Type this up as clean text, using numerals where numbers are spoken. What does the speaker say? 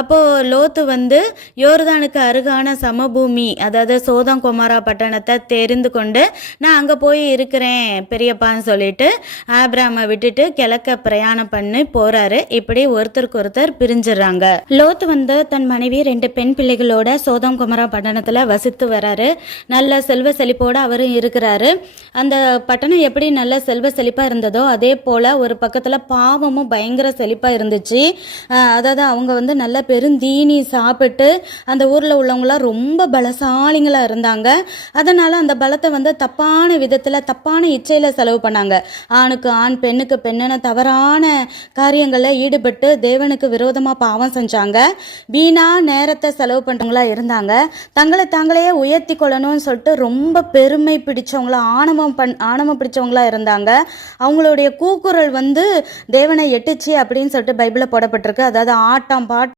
அப்போது லோத்து வந்து யோர்தானுக்கு அருகான சமபூமி, அதாவது சோதம் கொமோரா பட்டணத்தை தெரிந்து கொண்டு நான் அங்கே போய் இருக்கிறேன் பெரியப்பான்னு சொல்லிட்டு ஆபிராமை விட்டுட்டு கிழக்க பிரயாணம் பண்ணி போகிறாரு. இப்படி ஒருத்தருக்கு ஒருத்தர் பிரிஞ்சிடறாங்க. லோத்து வந்து தன் மனைவி 2 பெண் பிள்ளைகளோட சோதம் கொமோரா பட்டணத்தில் வசித்து வராரு. நல்ல செல்வ செழிப்போடு அவரும் இருக்கிறாரு. அந்த பட்டணம் எப்படி நல்ல செல்வ செழிப்பாக இருந்ததோ அதே போல் ஒரு பக்கத்தில் பாவமும் பயங்கர செழிப்பாக இருந்துச்சு. அதாவது அவங்க வந்து நல்ல பெருந்தீனி சாப்பிட்டு அந்த ஊரில் உள்ளவங்களாம் ரொம்ப பலசாலிங்களாக இருந்தாங்க. அதனால் அந்த பலத்தை வந்து தப்பான விதத்தில் தப்பான இச்சையில் செலவு பண்ணாங்க. ஆணுக்கு ஆண் பெண்ணுக்கு பெண்ணென தவறான காரியங்களில் ஈடுபட்டு தேவனுக்கு விரோதமாக பாவம் செஞ்சாங்க. வீணா நேரத்தை செலவு பண்ணுறவங்களா இருந்தாங்க. தங்களை தாங்களே உயர்த்தி கொள்ளணும்னு சொல்லிட்டு ரொம்ப பெருமை பிடிச்சவங்களா ஆணவம் பிடிச்சவங்களா இருந்தாங்க. அவங்களுடைய கூக்குரல் வந்து தேவனை எட்டுச்சு அப்படின்னு சொல்லிட்டு பைபிளில் போடப்பட்டிருக்கு. அதாவது ஆட்டம் பாட்டம்